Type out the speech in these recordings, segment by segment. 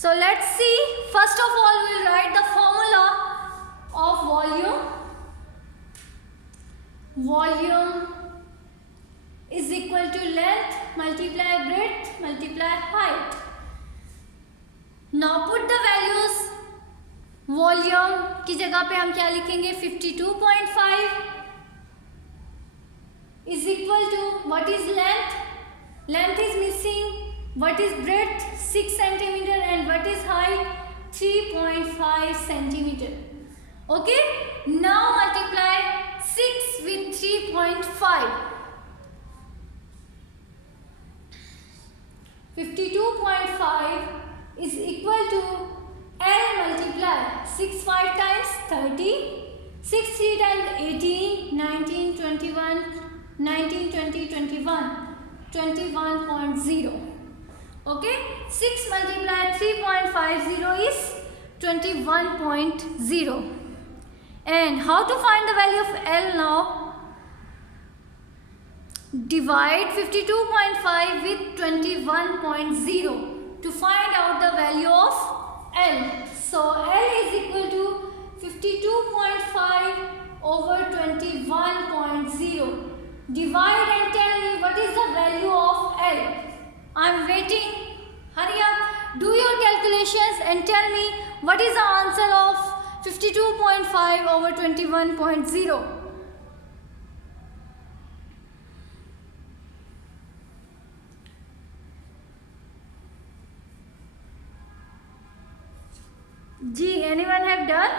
So let's see. First of all, we'll write the formula of volume. Volume is equal to length multiply breadth multiply height. Now put the values. Volume की जगह पे हम क्या लिखेंगे 52.5 is equal to what is length is missing, what is breadth 6 centimeter and what is height 3.5 centimeter. Okay, now multiply 6 with 3.5. 52.5 is equal to L multiply 6 5 times 30, 6 3 times 18, 19, 21, 19, 20, 21, 21.0. Okay, 6 multiply 3.50 is 21.0. And how to find the value of L now? Divide 52.5 with 21.0 to find out the value of L. So L is equal to 52.5 over 21.0. Divide and tell me what is the value of L. I am waiting. Hurry up. Do your calculations and tell me what is the answer of 52.5 over 21.0. G, anyone have done?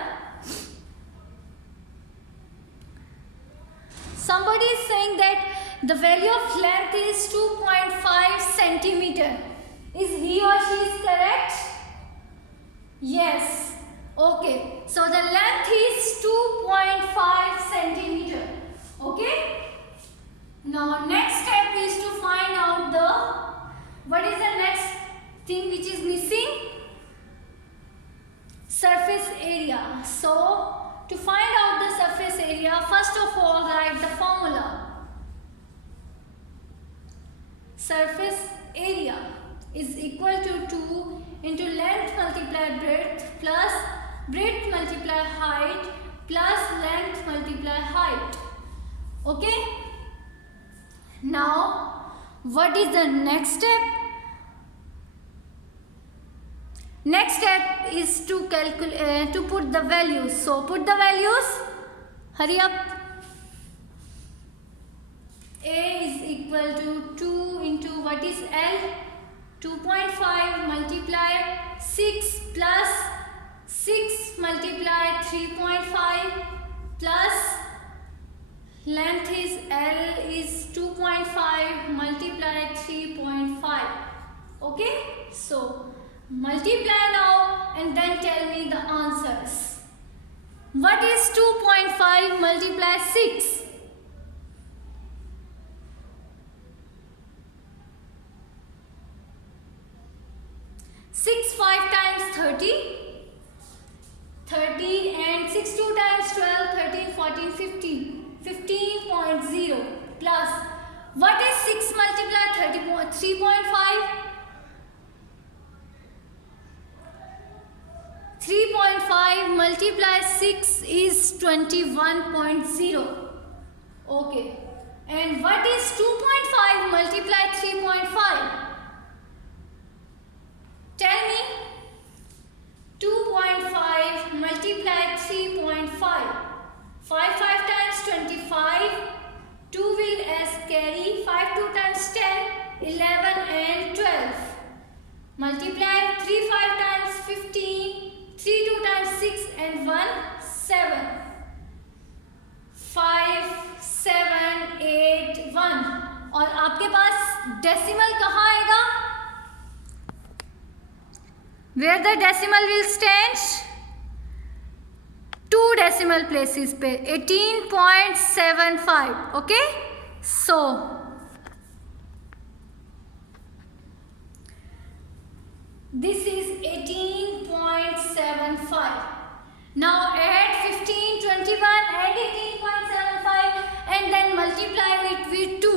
Somebody is saying that the value of length is 2.5 centimeter. Is he or she is correct? Yes. Okay. So the length is 2.5 centimeter. Okay. Now next step is to find out what is the next thing which is missing? Surface area. So to find out the surface area, first of all write the formula. Surface area is equal to 2 into length multiply breadth plus breadth multiply height plus length multiply height. Okay. Now what is the next step? Next step is to calculate to put the values. So put the values. Hurry up. A is equal to 2 into what is L? 2.5 multiply 6 plus 6 multiply 3.5 plus length is L is 2.5 multiply 3.5. Okay. So multiply now and then tell me the answers. What is 2.5 multiply 6? 6 5 times 30. 30 and 6 2 times 12, 13, 14, 15. 15.0 plus what is 6 multiply 3.5? 3.5 multiply 6 is 21.0. Okay. And what is 2.5 multiply 3.5? Tell me. 2.5 multiply 3.5. 5 5 times 25. 2 will as carry. 5 2 times 10. 11 and 12. Multiply 3 5 times 15. 3 2 times 6 and 1 7. 5 7 8 1. और आपके पास decimal कहाँ आएगा? Where the decimal will stand? 2 decimal places पे 18.75. Okay. So this is 18.75. Now add 15, 21, add 18.75 and then multiply it with 2.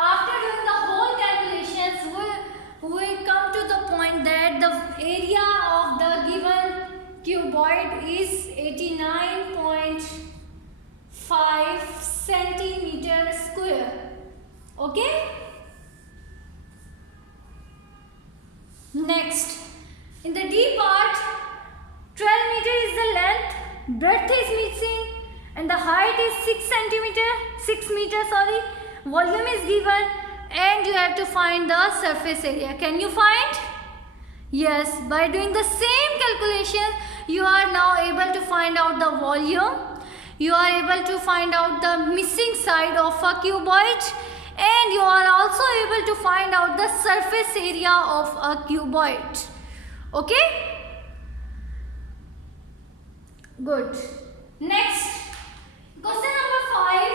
After doing the whole calculations, we cuboid is 89.5 centimeter square. Okay. Next, in the D part, 12 meter is the length, breadth is missing, and the height is 6 meter. Volume is given, and you have to find the surface area. Can you find? Yes, by doing the same calculation, you are now able to find out the volume. You are able to find out the missing side of a cuboid, and you are also able to find out the surface area of a cuboid. Okay? Good. Next, question number 5.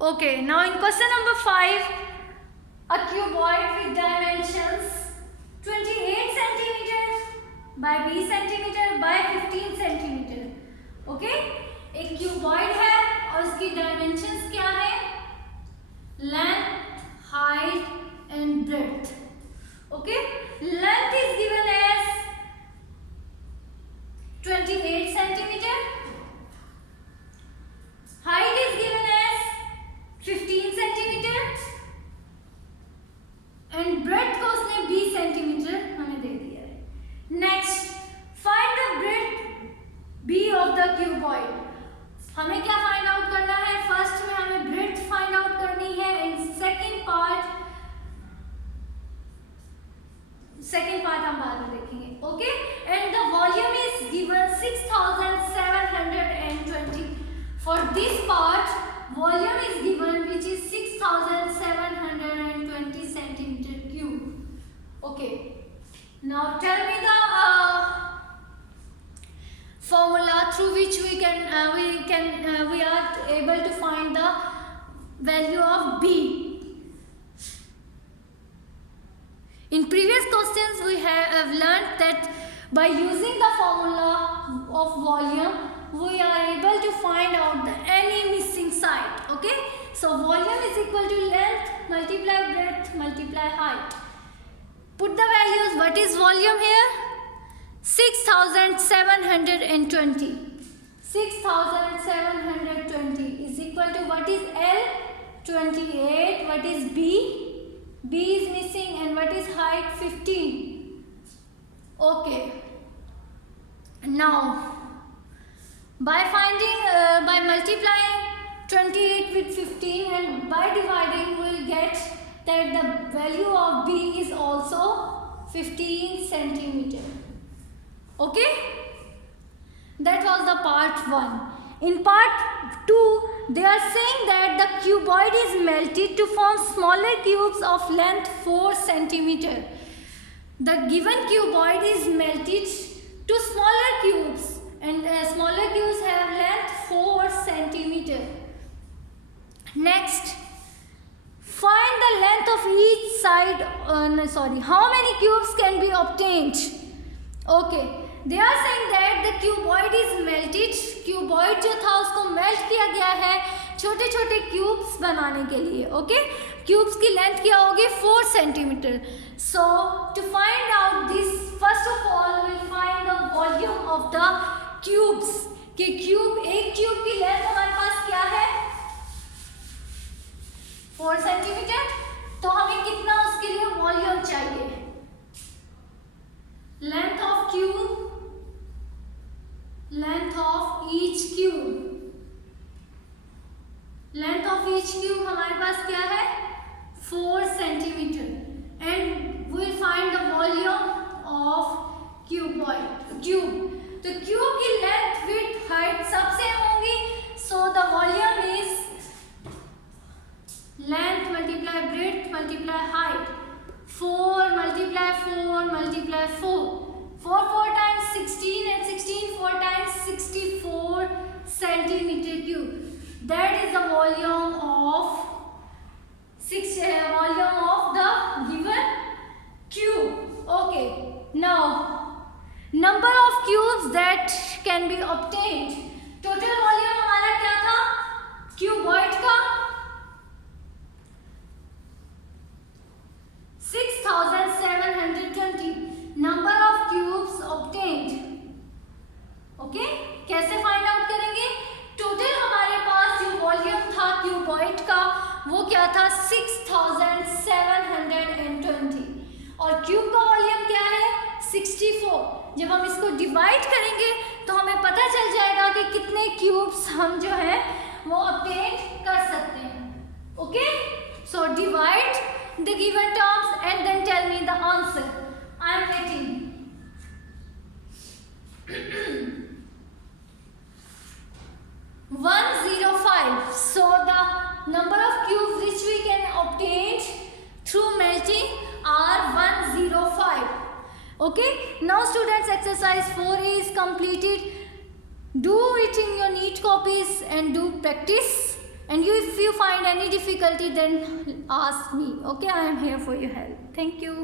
Okay, now in question number 5, a cuboid with dimensions 28 centimeter by 20 centimeter by 15 centimeter. Okay, एक cuboid है और उसकी dimensions क्या है? Length, height and breadth. Okay, length is given as 28 centimeter, height is given as 15 centimeter and breadth को उसने 20 centimeter हमें दे दिया है. Next, find the breadth B of the cuboid. हमें क्या फाइंड आउट करना है? फर्स्ट में हमें ब्रेड्थ फाइंड आउट करनी है एंड सेकंड पार्ट हम बाद में देखेंगे. Okay, and the volume is given 6720. For this part volume is given which is 6720 centimeter cube. Okay, now tell me the formula through which we are able to find the value of B. In previous questions we have learned that by using the formula of volume we are able to find out any missing side. Okay, so volume is equal to length multiply breadth multiply height. Put the values. What is volume here? 6720. 6720 is equal to what is L? 28. What is B? B is missing, and what is height? 15. Okay. Now, by multiplying 28 with 15 and by dividing, we will get that the value of B is also 15 centimeter. Okay, that was the part 1. In part 2, they are saying that the cuboid is melted to form smaller cubes of length 4 centimeter. The given cuboid is melted to smaller cubes, and smaller cubes have length 4 centimeter. Next, find the length of each side. How many cubes can be obtained? Okay, they are saying that the cuboid is melted. Cuboid जो था उसको melt किया गया है छोटे छोटे cubes बनाने के लिए. ओके, क्यूब्स की लेंथ क्या होगी? 4 centimetre. So to find out this, first of all will find the volume of the cubes. कि एक क्यूब की लेंथ हमारे पास क्या है? 4 सेंटीमीटर. तो हमें कितना उसके लिए वॉल्यूम चाहिए? Length of each cube. Length of each cube हमारे पास क्या है? 4 centimeter. And we will find the volume of cube. तो cube की length, width, height सब same होंगी. So the volume is length multiply breadth multiply height. 4 multiply 4 multiply 4. 4 times 16 and 16 4 times 64 centimeter cube. That is the volume of the given cube. Okay. Now, number of cubes that can be obtained. Total volume हमारा क्या था? cuboid का 6720 क्या था 6720 और cube का volume क्या है 64। जब हम इसको डिवाइड करेंगे तो हमें पता चल जाएगा कि कितने क्यूब्स हम जो है वो ऑब्टेन कर सकते हैं। Okay, so divide the given terms and then tell me the answer. I am waiting. 105. So the number of cubes which we can obtain through melting are 105. Okay, now students, exercise 4 is completed. Do it in your neat copies and do practice, and if you find any difficulty then ask me. Okay, I am here for your help. Thank you.